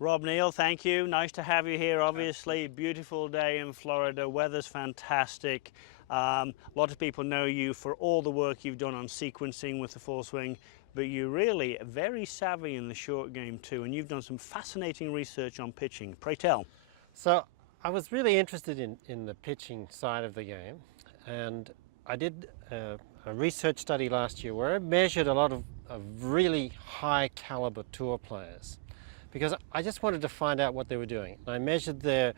Rob, Neil, thank you. Nice to have you here, obviously. Beautiful day in Florida. Weather's fantastic. A lot of people know you for all the work you've done on sequencing with the full swing, but you're really very savvy in the short game too, and you've done some fascinating research on pitching. Pray tell. So I was really interested in the pitching side of the game, and I did a research study last year where I measured a lot of really high caliber tour players, because I just wanted to find out what they were doing. I measured their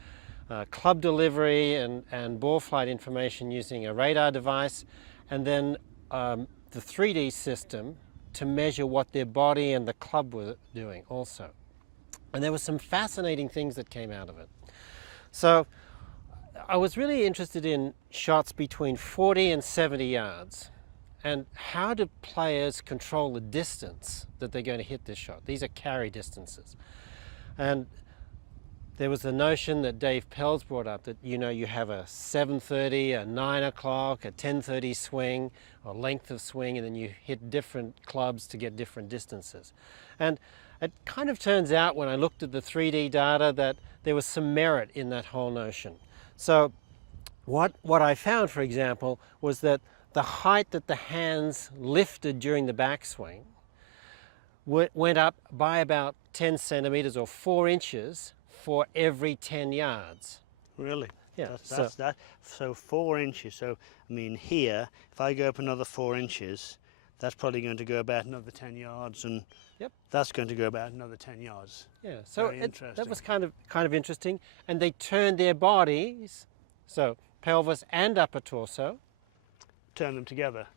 club delivery and ball flight information using a radar device, and then the 3D system to measure what their body and the club were doing also. And there were some fascinating things that came out of it. So I was really interested in shots between 40 and 70 yards. And how do players control the distance that they're going to hit this shot? These are carry distances. And there was the notion that Dave Pell's brought up that, you have a 7:30, a 9 o'clock, a 10:30 swing, or length of swing, and then you hit different clubs to get different distances. And it kind of turns out when I looked at the 3D data that there was some merit in that whole notion. So what I found, for example, was that the height that the hands lifted during the backswing went up by about 10 centimeters or 4 inches for every 10 yards. Really? Yeah. So 4 inches. So, I mean, here, if I go up another 4 inches, that's probably going to go about another 10 yards, and yep, that's going to go about another 10 yards. Yeah, so that was kind of interesting. And they turned their bodies, so pelvis and upper torso. Turn them together.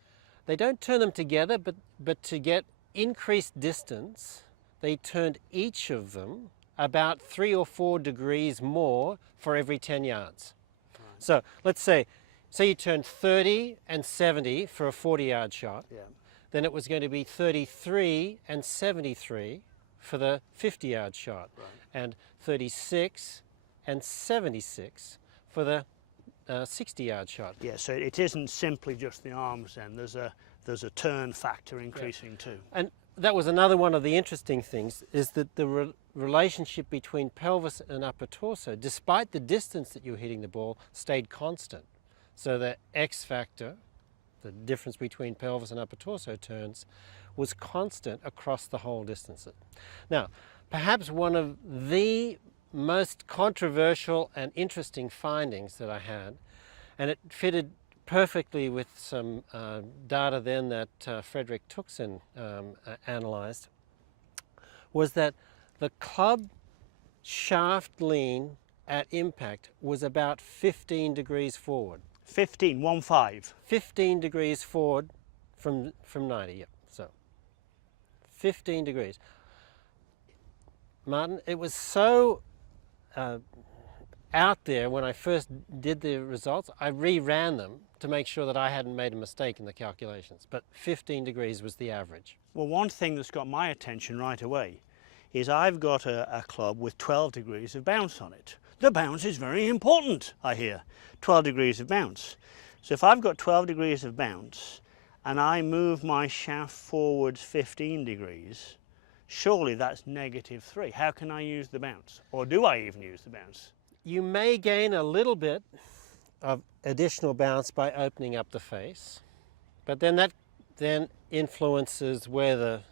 They don't turn them together, but to get increased distance, they turned each of them about 3 or 4 degrees more for every 10 yards. Right. So let's say you turned 30 and 70 for a 40-yard shot. Yeah. Then it was going to be 33 and 73 for the 50-yard shot. Right. And 36 and 76 for the 60-yard shot. Yeah, so it isn't simply just the arms then. There's a turn factor increasing too. And that was another one of the interesting things, is that the relationship between pelvis and upper torso, despite the distance that you're hitting the ball, stayed constant. So the X factor, the difference between pelvis and upper torso turns, was constant across the whole distance. Now, perhaps one of the most controversial and interesting findings that I had, and it fitted perfectly with some data then that Frederick Tuxen analyzed, was that the club shaft lean at impact was about 15 degrees forward. 15, 15. 15 degrees forward from 90, yeah. So 15 degrees. Martin, it was so out there when I first did the results. I reran them to make sure that I hadn't made a mistake in the calculations, but 15 degrees was the average. Well, one thing that's got my attention right away is I've got a club with 12 degrees of bounce on it. The bounce is very important, I hear. 12 degrees of bounce. So if I've got 12 degrees of bounce and I move my shaft forwards 15 degrees, surely that's -3. How can I use the bounce? Or do I even use the bounce? You may gain a little bit of additional bounce by opening up the face, but then that influences where the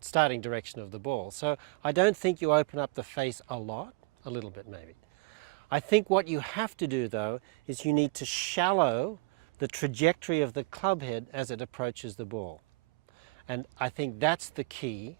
starting direction of the ball. So I don't think you open up the face a lot, a little bit maybe. I think what you have to do though is you need to shallow the trajectory of the club head as it approaches the ball. And I think that's the key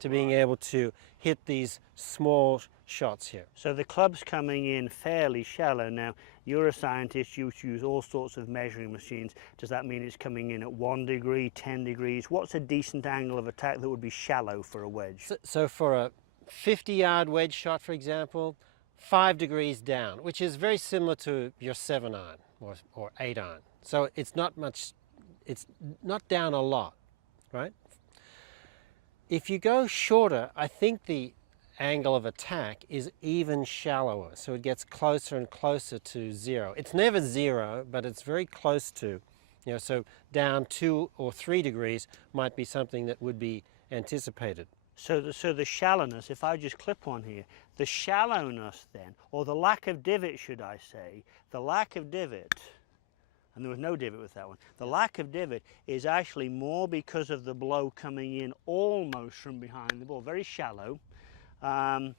to being able to hit these small shots here. So the club's coming in fairly shallow. Now, you're a scientist, you use all sorts of measuring machines. Does that mean it's coming in at 1 degree, 10 degrees? What's a decent angle of attack that would be shallow for a wedge? So for a 50-yard wedge shot, for example, 5 degrees down, which is very similar to your 7-iron or 8-iron. So it's not down a lot, right? If you go shorter, I think the angle of attack is even shallower, so it gets closer and closer to 0. It's never 0, but it's very close to, so down 2 or 3 degrees might be something that would be anticipated. So the shallowness, if I just clip one here, the shallowness then, or the lack of divot, should I say, the lack of divot, and there was no divot with that one, the lack of divot is actually more because of the blow coming in almost from behind the ball, very shallow. And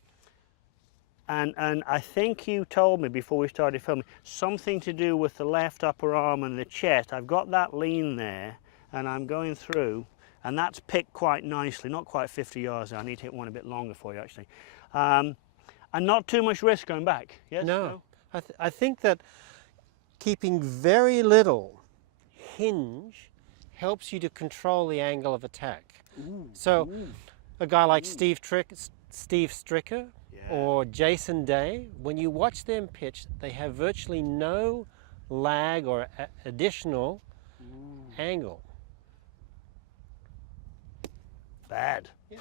I think you told me before we started filming, something to do with the left upper arm and the chest. I've got that lean there, and I'm going through, and that's picked quite nicely, not quite 50 yards. I need to hit one a bit longer for you, actually. And not too much risk going back, yes? No. I think that keeping very little hinge helps you to control the angle of attack. So a guy like Steve Stricker or Jason Day, when you watch them pitch, they have virtually no lag or additional angle. Bad. Yeah.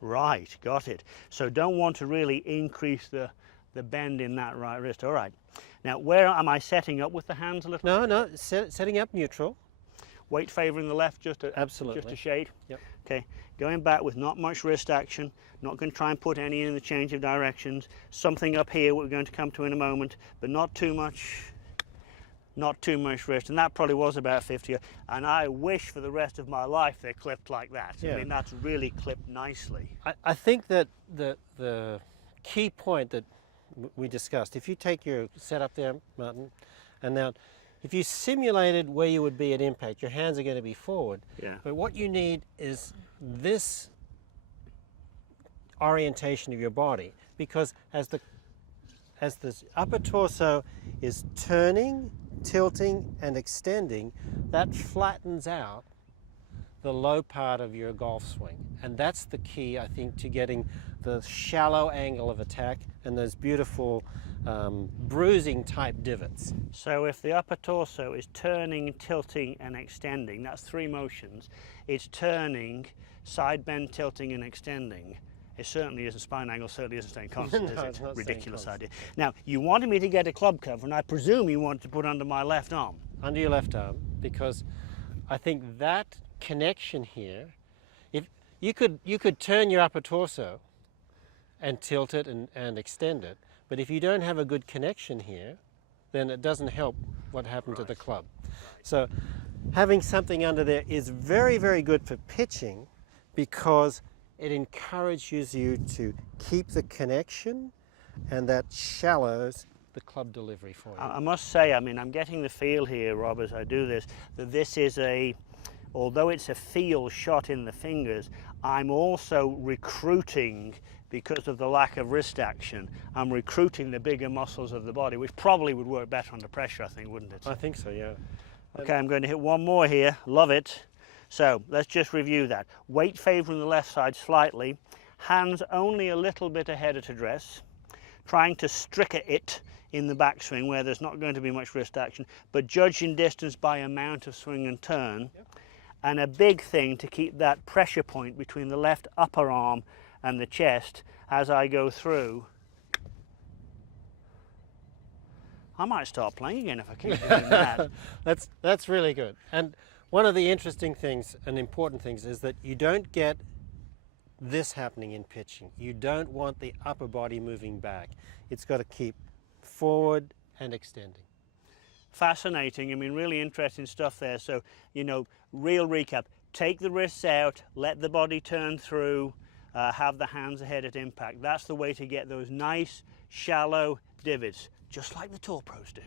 Right, got it. So don't want to really increase the bend in that right wrist. All right. Now, where am I setting up with the hands a little bit? No, setting up neutral. Weight favouring the left, just Absolutely. just a shade? Yep. Okay, going back with not much wrist action, not going to try and put any in the change of directions. Something up here we're going to come to in a moment, but not too much wrist, and that probably was about 50, and I wish for the rest of my life they're clipped like that. Yeah. I mean, that's really clipped nicely. I think that the key point that we discussed, if you take your setup there, Martin, and now if you simulated where you would be at impact, your hands are going to be forward. Yeah. But what you need is this orientation of your body, because as the upper torso is turning, tilting, and extending, that flattens out the low part of your golf swing. And that's the key, I think, to getting the shallow angle of attack and those beautiful bruising type divots. So if the upper torso is turning, tilting, and extending, that's three motions. It's turning, side bend, tilting, and extending. It certainly isn't, spine angle certainly isn't staying constant, No, is it's it? not Ridiculous staying idea. Now, you wanted me to get a club cover, and I presume you wanted to put under my left arm. Under your left arm, because I think that connection here, if you could turn your upper torso and tilt it and extend it, but if you don't have a good connection here, then it doesn't help what happened to the club. So having something under there is very, very good for pitching, because it encourages you to keep the connection, and that shallows the club delivery for you. I must say, I mean, I'm getting the feel here, Rob, as I do this, that this is although it's a feel shot in the fingers, I'm also recruiting, because of the lack of wrist action, I'm recruiting the bigger muscles of the body, which probably would work better under pressure, I think, wouldn't it? I think so, yeah. Okay, I'm going to hit one more here. Love it. So let's just review that. Weight favouring the left side slightly, hands only a little bit ahead at address, trying to stricker it in the backswing where there's not going to be much wrist action, but judging distance by amount of swing and turn. Yep. And a big thing to keep that pressure point between the left upper arm and the chest as I go through. I might start playing again if I keep doing that. That's really good. And one of the interesting things and important things is that you don't get this happening in pitching. You don't want the upper body moving back. It's got to keep forward and extending. Fascinating. I mean, really interesting stuff there. So, you know, real recap. Take the wrists out, let the body turn through, have the hands ahead at impact. That's the way to get those nice, shallow divots, just like the tour pros do.